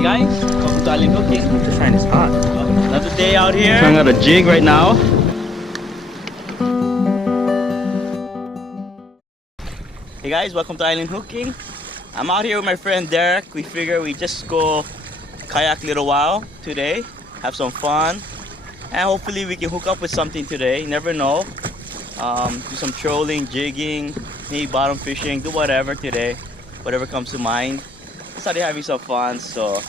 Hey guys, welcome to Island Hooking. The sign is hot. Another day out here. Trying out a jig right now. Hey guys, welcome to Island Hooking. I'm out here with my friend Derek. We figure we just go kayak a little while today, have some fun, and hopefully we can hook up with something today. You never know. Do some trolling, jigging, maybe bottom fishing, do whatever today, whatever comes to mind. Just out here having some fun, so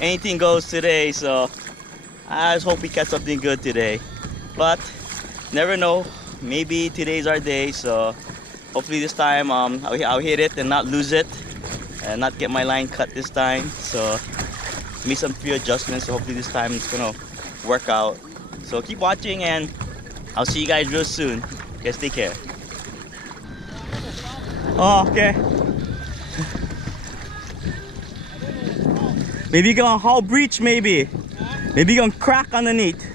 anything goes today. So I just hope we catch something good today, but never know. Maybe today's our day. So hopefully this time I'll hit it and not lose it, and not get my line cut this time. So made some few adjustments, so hopefully this time it's gonna work out. So keep watching and I'll see you guys real soon. Guys, take care. Oh, okay. Maybe you're gonna hull breach, maybe. Maybe you're gonna crack underneath.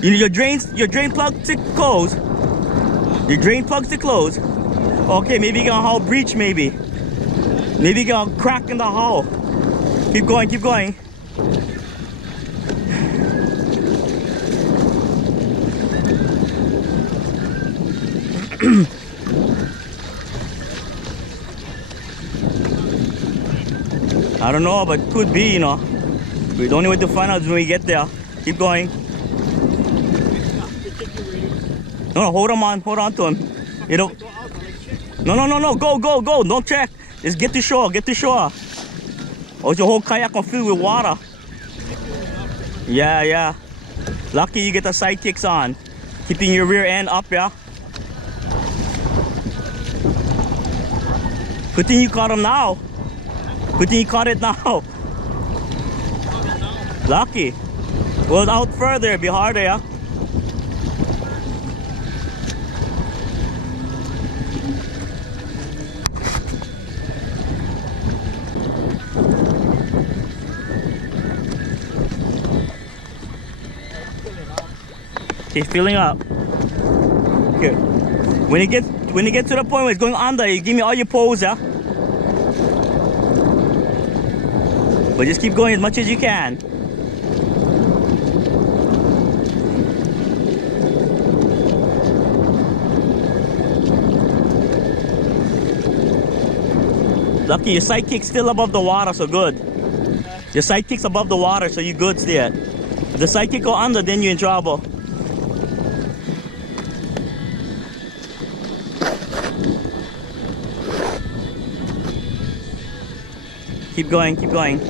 Your drain plugs to close. Your drain plugs to close. Okay, maybe you're gonna hull breach, maybe. Maybe you're gonna crack in the hull. Keep going, keep going. I don't know, but could be, you know. The only way to find out is when we get there. Keep going. No, hold on to him. You know. No, go. Don't check. Just get to shore, Oh, it's your whole kayak gonna fill with water. Yeah. Lucky you get the side kicks on. Keeping your rear end up, yeah. Good thing you caught him now. Good thing you caught it now. Lucky. Well, out further, it'd be harder, yeah. He's filling up. Okay. When you get to the point where it's going under, you give me all your poles, yeah. But just keep going as much as you can. Lucky your sidekick's still above the water, so good. Your sidekick's above the water, so you good still. If the sidekick go under, then you're in trouble. Keep going. Keep going.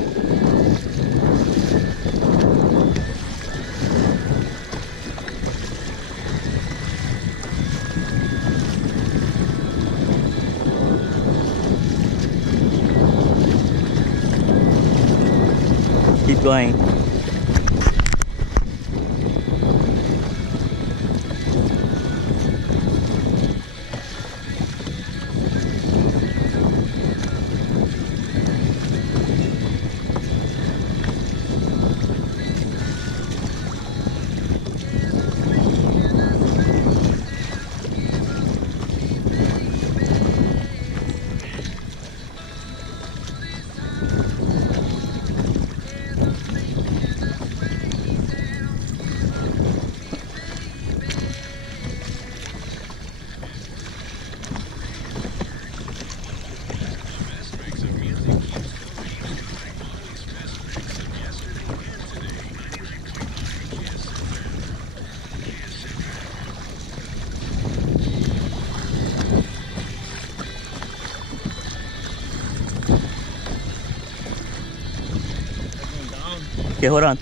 Okay, hold on.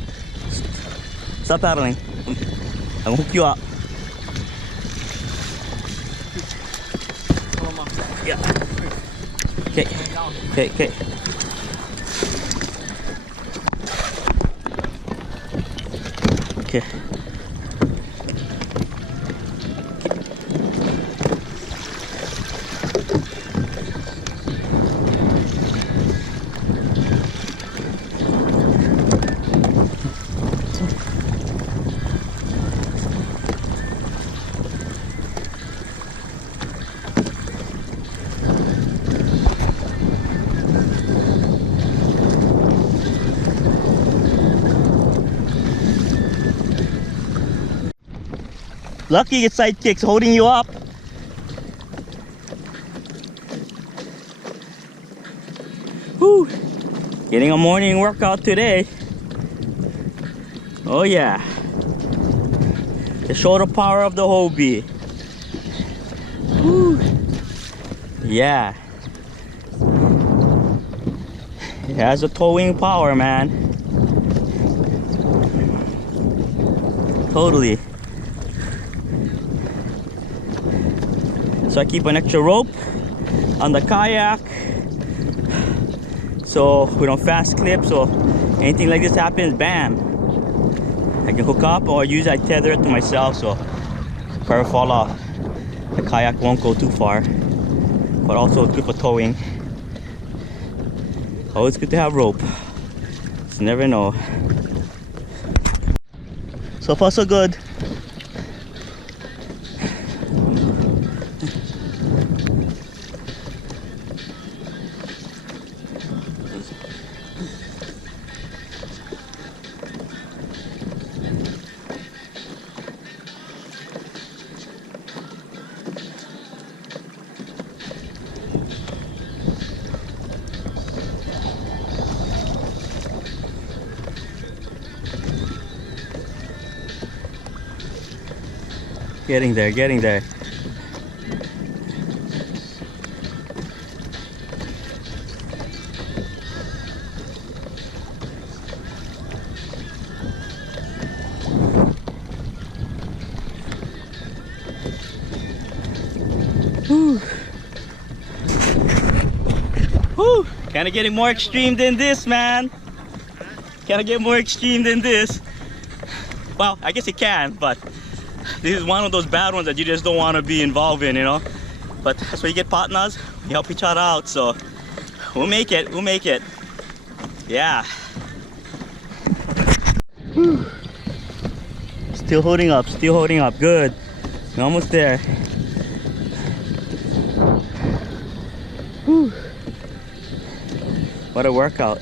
Stop paddling. I'm gonna hook you up. Yeah. Okay. Okay. Lucky your sidekick's holding you up. Whew. Getting a morning workout today. Oh yeah. The shoulder power of the Hobie. Whew. Yeah. It has a towing power, man. Totally. So I keep an extra rope on the kayak so we don't fast clip, so anything like this happens, bam, I can hook up, or usually I tether it to myself, so if I ever fall off, the kayak won't go too far. But also it's good for towing. Always good to have rope. Just never know. So far so good. Getting there, getting there. Whew. Whew. Can I get more extreme than this, man? Can I get more extreme than this? Well, I guess it can, but this is one of those bad ones that you just don't want to be involved in, you know. But that's why you get partners. We help each other out, so we'll make it. We'll make it. Yeah. Whew. Still holding up. Still holding up. Good. We're almost there. Whew. What a workout.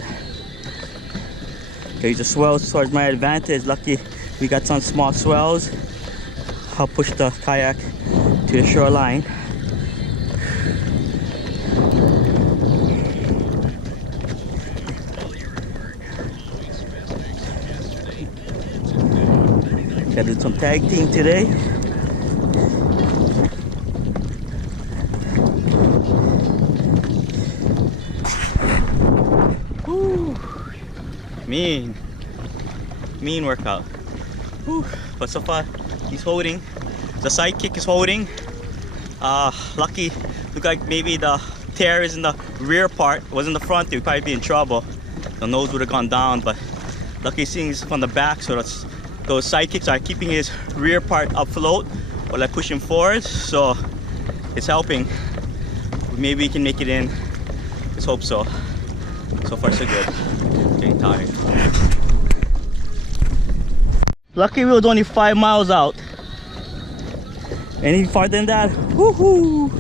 Use the swells towards my advantage. Lucky we got some small swells. I'll push the kayak to the shoreline. Gotta do some tag team today. Woo. Mean workout. Whew. But so far he's holding. The sidekick is holding. Lucky, look like maybe the tear is in the rear part. It was in the front, they would probably be in trouble. The nose would have gone down, but lucky seeing this from the back, so those sidekicks are keeping his rear part afloat while I push him forward, so it's helping. Maybe we can make it in. Let's hope so. So far so good. Getting tired. Lucky we was only 5 miles out. Any farther than that, woohoo!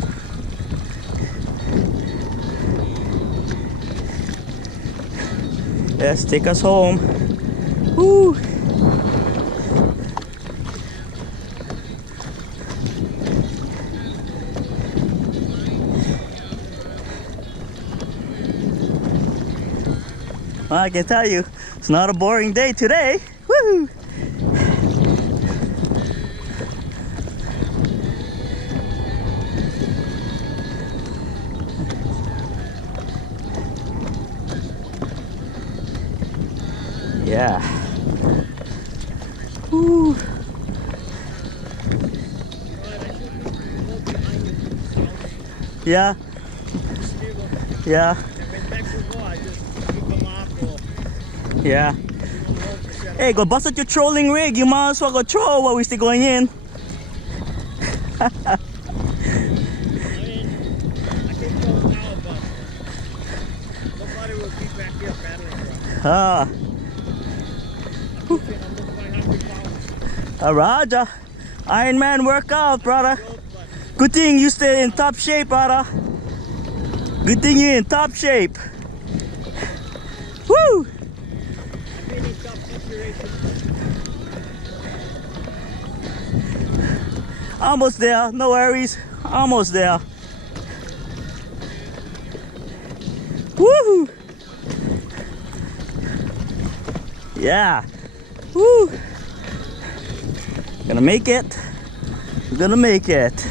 Yes, take us home. Woo! Well, I can tell you, it's not a boring day today. Woo! Yeah. Woo. Yeah. Yeah. Yeah. Hey, go bust out your trolling rig. You might as well go troll while we're still going in. I can go now, but nobody will be back here paddling. Ah. Raja, Iron Man workout, brother. Good thing you stay in top shape, brother. Good thing you're in top shape. Woo! I've been in tough situations. Almost there, no worries. Almost there. Woohoo! Yeah. Woo! Gonna make it. Gonna make it.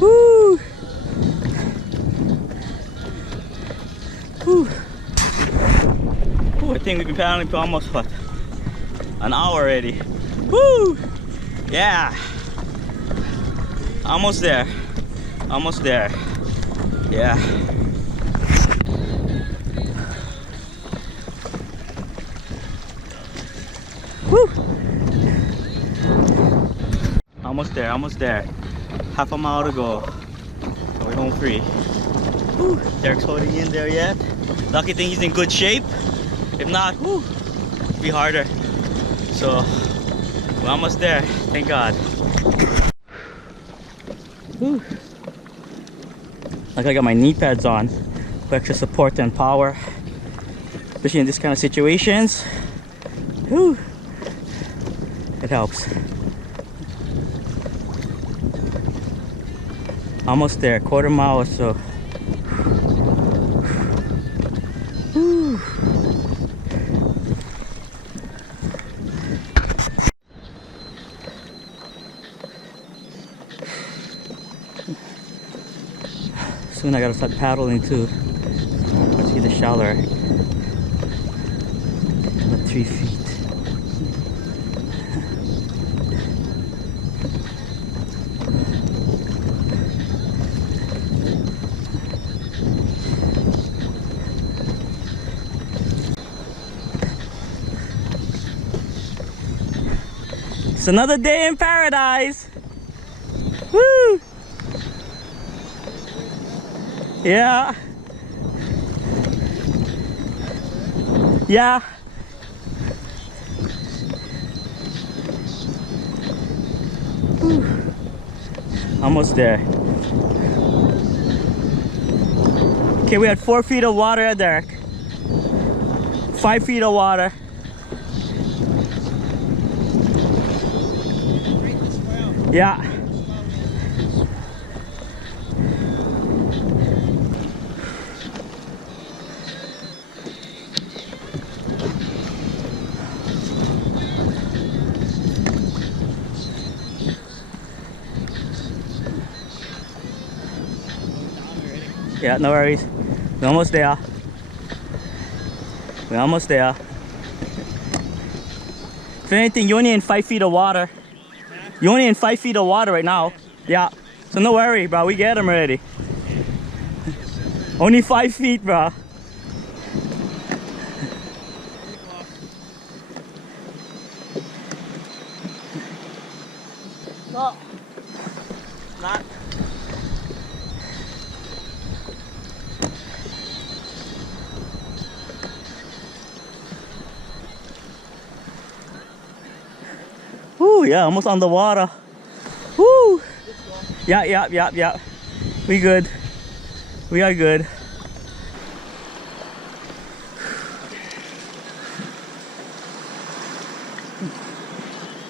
Woo! Woo! Ooh, I think we've been paddling for almost what? An hour already. Woo! Yeah. Almost there. Almost there. Yeah. Woo! Almost there, almost there. Half a mile to go. So we're home free. Woo! Derek's holding in there yet. Lucky thing he's in good shape. If not, whoo, it'd be harder. So we're almost there, thank God. Woo. Like I got my knee pads on for extra support and power, especially in this kind of situations. Woo. It helps. Almost there, quarter mile or so. Woo. Soon I gotta start paddling too. Let's get the shallower. About 3 feet. It's another day in paradise. Woo! Yeah. Yeah. Whew. Almost there. Okay, we had 4 feet of water, Derek. 5 feet of water. Yeah. Yeah, no worries. We're almost there. We're almost there. If anything, you're only in 5 feet of water. You're only in 5 feet of water right now. Yeah. So no worry, bro. We get them already. Only 5 feet, bro. No. Not. Ooh, yeah, almost on the water. Woo! Yeah. We good. We are good.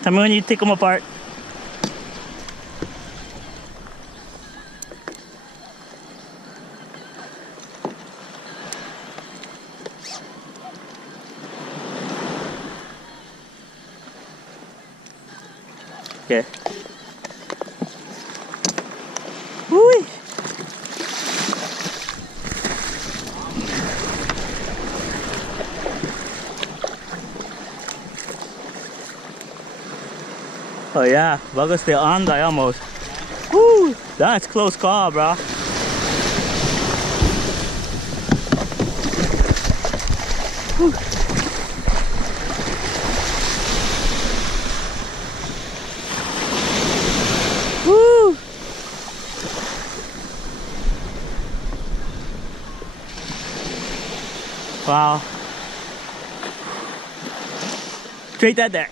Tell me when you take them apart. Okay. Woo! Oh yeah, bagus the andai almost. Woo! That's close call, bro. Woo. Woo! Wow. Straight that deck.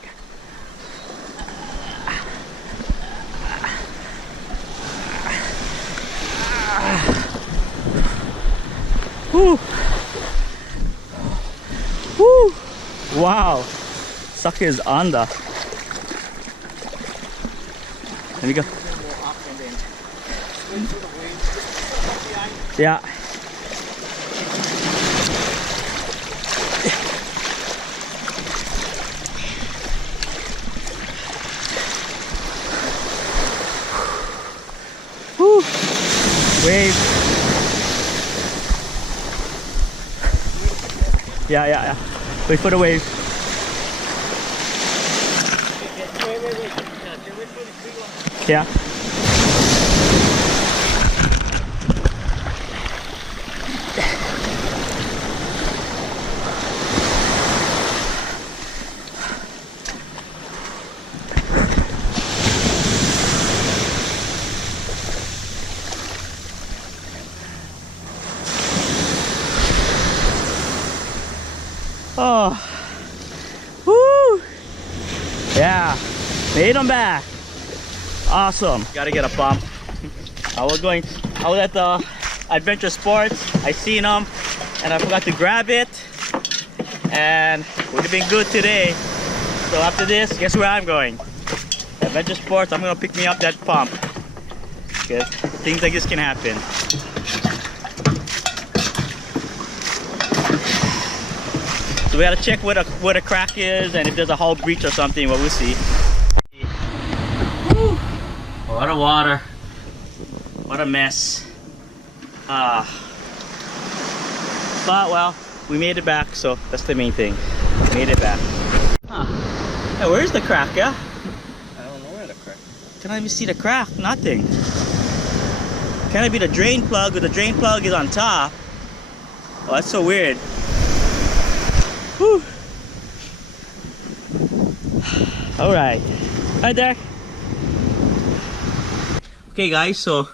Woo. Woo. Wow. Sucker is on the. Let me go. Yeah. Woo. Wave. Yeah. Wait for the wave. Yeah. Oh, woo! Yeah, made them back. Awesome. Gotta get a pump. I was at the Adventure Sports. I seen them, and I forgot to grab it. And would have been good today. So after this, guess where I'm going? Adventure Sports. I'm gonna pick me up that pump. Because things like this can happen. So we gotta check where the crack is and if there's a hull breach or something. Well, we'll see. Woo. A lot of water. What a mess. But well, we made it back, so that's the main thing. We made it back. Huh. Hey, where's the crack, yeah? I don't know where the crack. Can I even see the crack? Nothing. Can it be the drain plug, or the drain plug is on top? Oh, that's so weird. Whew. All right. Hi there. Okay guys, so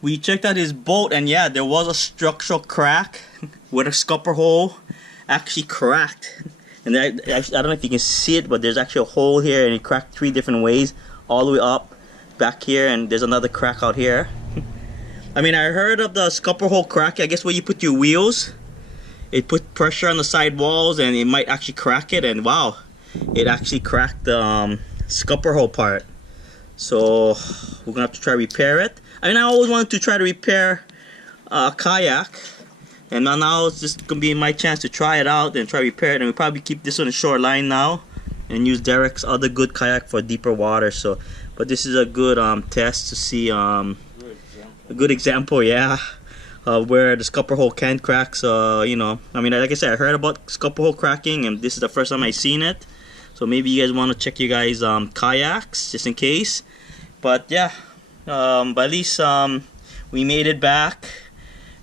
we checked out his boat and yeah, there was a structural crack where the scupper hole actually cracked. And I don't know if you can see it, but there's actually a hole here and it cracked 3 different ways, all the way up, back here, and there's another crack out here. I mean, I heard of the scupper hole crack. I guess where you put your wheels, it put pressure on the side walls and it might actually crack it, and wow, it actually cracked the scupper hole part. So we're gonna have to try to repair it. I mean, I always wanted to try to repair a kayak, and now it's just gonna be my chance to try it out and try to repair it. And we'll probably keep this on the shoreline now and use Derek's other good kayak for deeper water. So, but this is a good test to see a good example, yeah, where the scupper hole can crack. So you know, I mean, like I said, I heard about scupper hole cracking, and this is the first time I seen it. So maybe you guys want to check your guys' kayaks just in case. But yeah, but at least we made it back,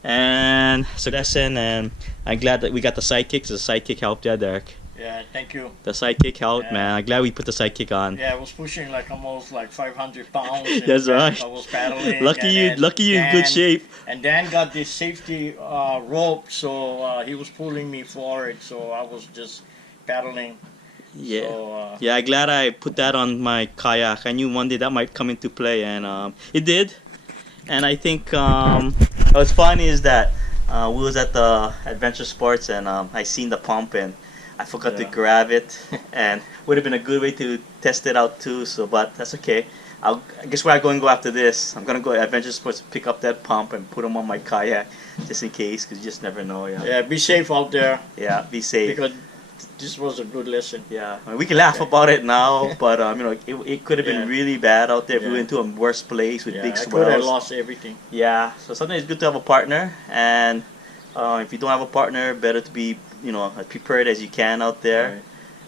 and it's a lesson. And I'm glad that we got the sidekicks. The sidekick helped, yeah, Derek. Yeah, thank you. The sidekick helped, Yeah. man. I'm glad we put the sidekick on. Yeah, I was pushing like almost like 500 pounds. And That's right. I was paddling. Lucky you in good shape. And Dan got this safety rope, so he was pulling me forward. So I was just paddling. Yeah. So, Yeah, I'm glad I put that on my kayak. I knew one day that might come into play, and it did. And I think what's funny is that we was at the Adventure Sports, and I seen the pump, and I forgot to grab it, and would have been a good way to test it out too. So, but that's okay. I guess where I'm going to go after this, I'm gonna go to Adventure Sports to pick up that pump and put them on my kayak, just in case, because you just never know. Yeah. yeah, be safe out there. Yeah, be safe. Because this was a good lesson. Yeah, I mean, we can laugh about it now, but you know, it could have been really bad out there if we Yeah. went to a worse place with big I could have swells. lost everything. Yeah, so sometimes it's good to have a partner, and if you don't have a partner, better to be, you know, as prepared as you can out there,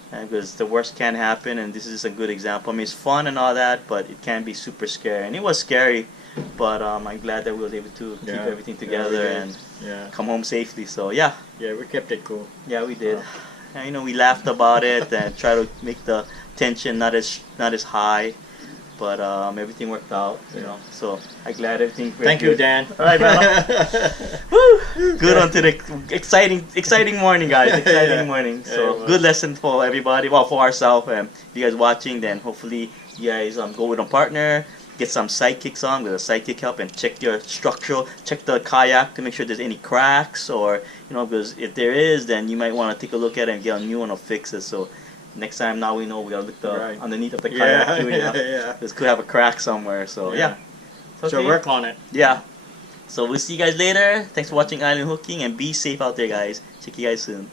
because the worst can happen, and this is a good example. I mean, it's fun and all that, but it can be super scary, and it was scary, but I'm glad that we were able to keep everything together and come home safely. So yeah, we kept it cool. yeah, we did. And, you know, we laughed about it and try to make the tension not as high, but everything worked out, you know. So I'm glad everything. Thank you, Dan. All right, man. Woo! Good on to the exciting morning, guys. Exciting morning. So good lesson for everybody. Well, for ourselves, and if you guys watching, then hopefully you guys go with a partner. Get some sidekicks on with a sidekick help, and check your structural, check the kayak to make sure there's any cracks, or you know, because if there is, then you might want to take a look at it and get a new one or fix it. So next time now we know we gotta look Right. underneath of the kayak Yeah, too. yeah. This could have a crack somewhere. So yeah. So Okay. work on it. Yeah. So we'll see you guys later. Thanks for watching Island Hooking and be safe out there, guys. Check you guys soon.